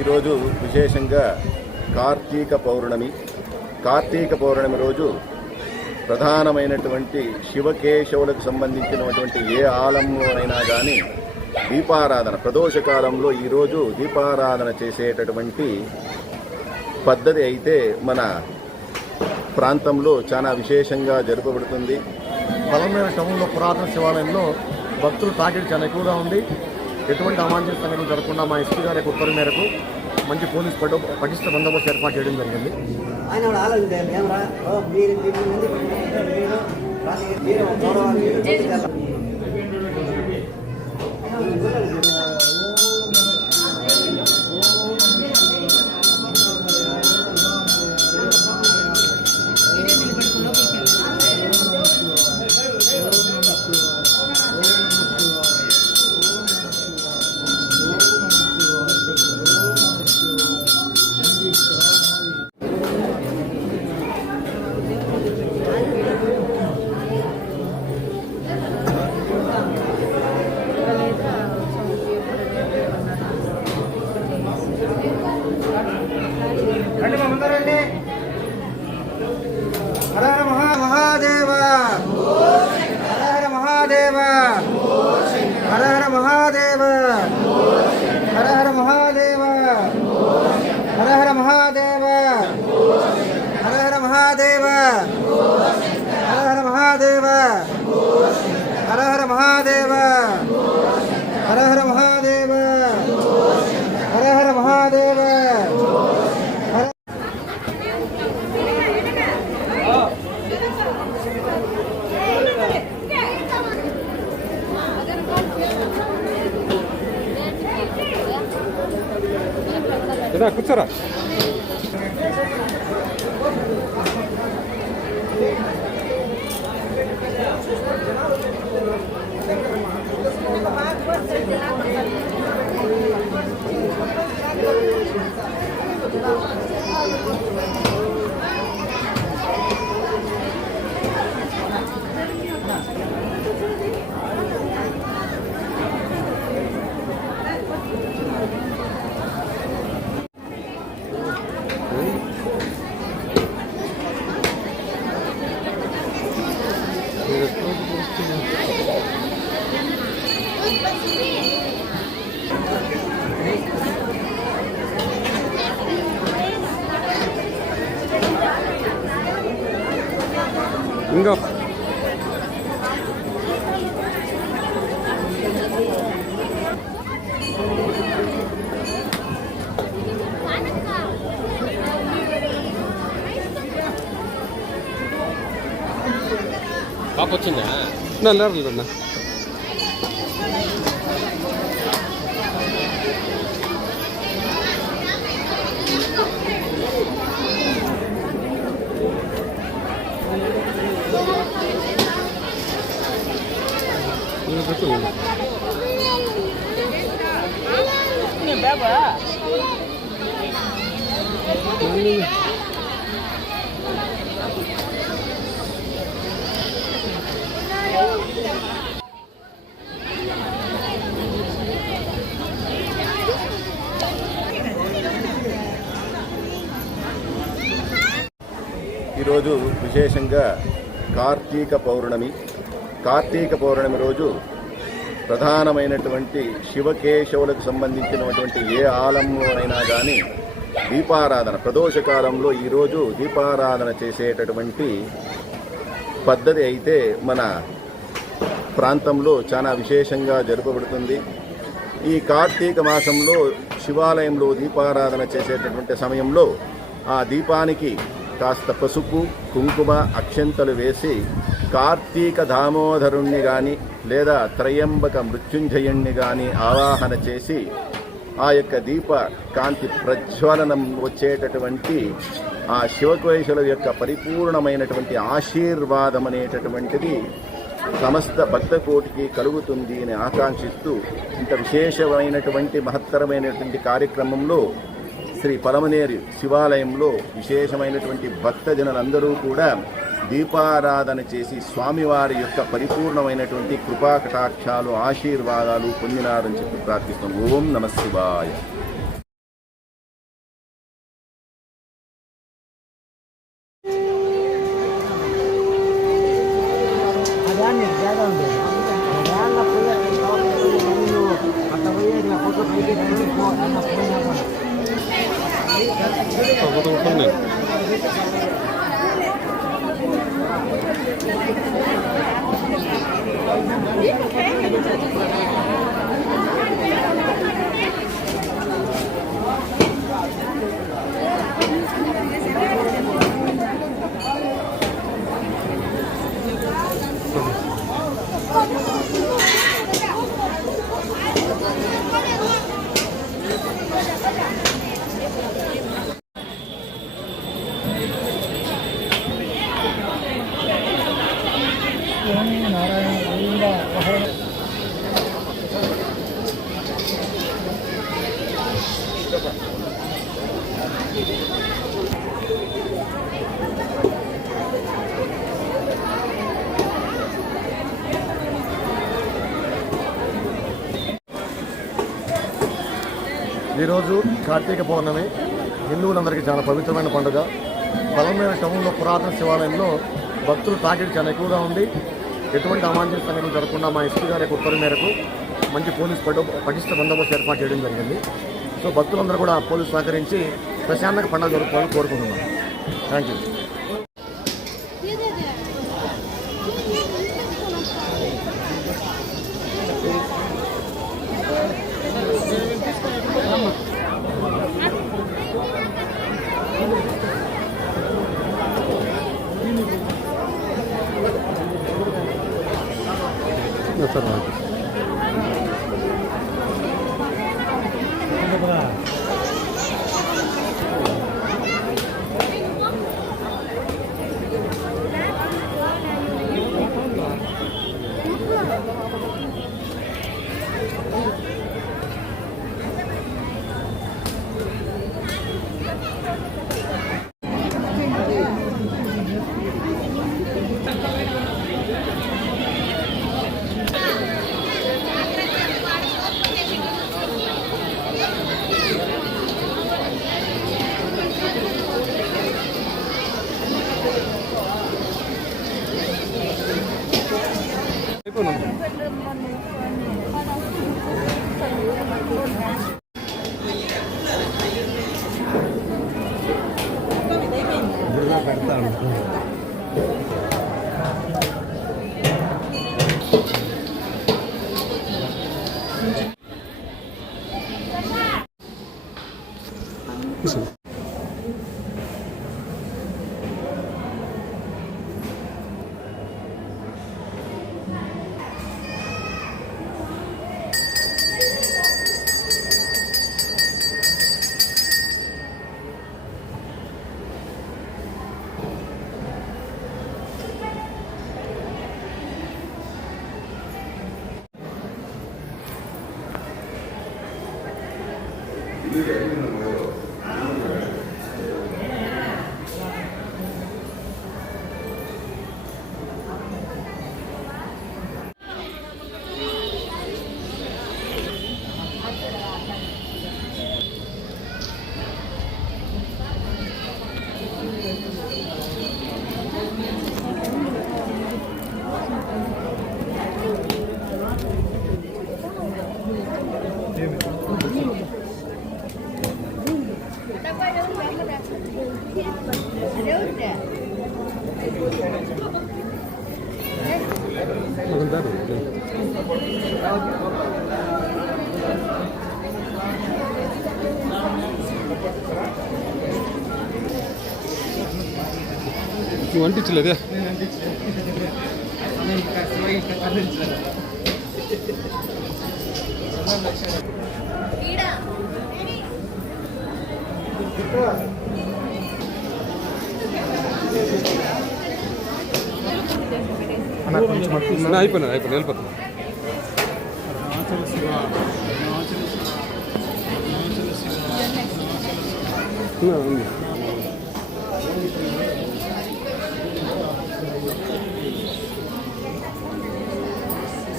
ఈరోజు విశేషంగా కార్తీక పౌర్ణమి. కార్తీక పౌర్ణమి రోజు ప్రధానమైనటువంటి శివకేశవులకు సంబంధించినటువంటి ఏ ఆలంలోనైనా కానీ దీపారాధన ప్రదోష కాలంలో ఈరోజు దీపారాధన చేసేటటువంటి పద్ధతి అయితే మన ప్రాంతంలో చాలా విశేషంగా జరపబడుతుంది. బలమైన క్రమంలో పురాతన శివాలయంలో భక్తులు తాకిడి చాలా ఎక్కువగా ఉంది. ఎటువంటి అమాంఛిత సంఘటనలు జరగకుండా మా ఎస్పీ గారి యొక్క ఉత్తర్వు మేరకు మంచి పోలీస్ పట్టు పటిష్ట బందోబస్తు ఏర్పాటు చేయడం జరిగింది. ఆయన மகாதேவ ஹர ஹர மகாதேவ ஹர ஹர மகாதேவ ஹர ஹர மகாதேவ Да, куцара. இங்க. பாப்போச்சுங்க நல்லா இருக்குண்ணா కన్నా ఈరోజు విశేషంగా కార్తీక పౌర్ణమి. కార్తీక పౌర్ణమి రోజు ప్రధానమైనటువంటి శివకేశవులకు సంబంధించినటువంటి ఏ ఆలంలోనైనా కానీ దీపారాధన ప్రదోష కాలంలో ఈరోజు దీపారాధన చేసేటటువంటి పద్ధతి అయితే మన ప్రాంతంలో చాలా విశేషంగా జరపబడుతుంది. ఈ కార్తీక మాసంలో శివాలయంలో దీపారాధన చేసేటటువంటి సమయంలో ఆ దీపానికి కాస్త పసుపు కుంకుమ అక్షంతలు వేసి కార్తీక దామోదరుణ్ణి కానీ లేదా త్రయంబక మృత్యుంజయుణ్ణి కానీ ఆవాహన చేసి ఆ యొక్క దీప కాంతి ప్రజ్వలనం వచ్చేటటువంటి ఆ శివకేశుల యొక్క పరిపూర్ణమైనటువంటి ఆశీర్వాదం అనేటటువంటిది సమస్త భక్తకోటికి కలుగుతుంది అని ఆకాంక్షిస్తూ ఇంత విశేషమైనటువంటి మహత్తరమైనటువంటి కార్యక్రమంలో శ్రీ పరమనేరి శివాలయంలో విశేషమైనటువంటి భక్తజనులందరూ కూడా దీపారాధన చేసి స్వామివారి యొక్క పరిపూర్ణమైనటువంటి కృపా కటాక్షాలు ఆశీర్వాదాలు పొందినారని చెప్పి ప్రార్థిస్తాం ఓం నమ శివాయ. అదాన్ని Okay. ఈరోజు కార్తీక పౌర్ణమి. హిందువులందరికీ చాలా పవిత్రమైన పండుగ. బలమైన టౌన్లో పురాతన శివాలయంలో భక్తులు తాకిడి చాలా ఎక్కువగా ఉంది. ఎటువంటి అవాంఛనీయ సంఘటనలు జరగకుండా మా ఎస్పీ గారి యొక్క ఉత్తర్వు మేరకు మంచి పోలీస్ పటిష్ట బందోబస్తు ఏర్పాటు చేయడం జరిగింది. సో భక్తులందరూ కూడా పోలీసు సహకరించి ప్రశాంతంగా పండుగ జరుపుకోవాలని కోరుకుంటున్నాను థ్యాంక్ యూ సార్ Gracias. నువ్వు అంటించలేదే అయిపోయినా అయిపోయినా వెళ్ళిపోతున్నా ఉంది.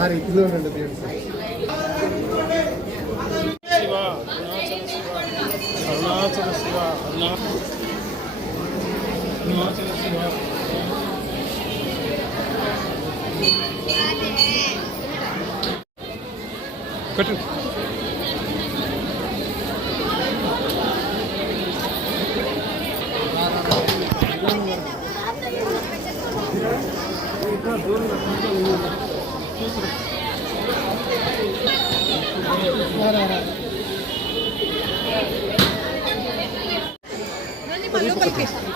సార్ ఇల్లు ఉండండి Shiva Arunachala Shiva Arunachala Shiva Aruna Arunachal Não, não, não.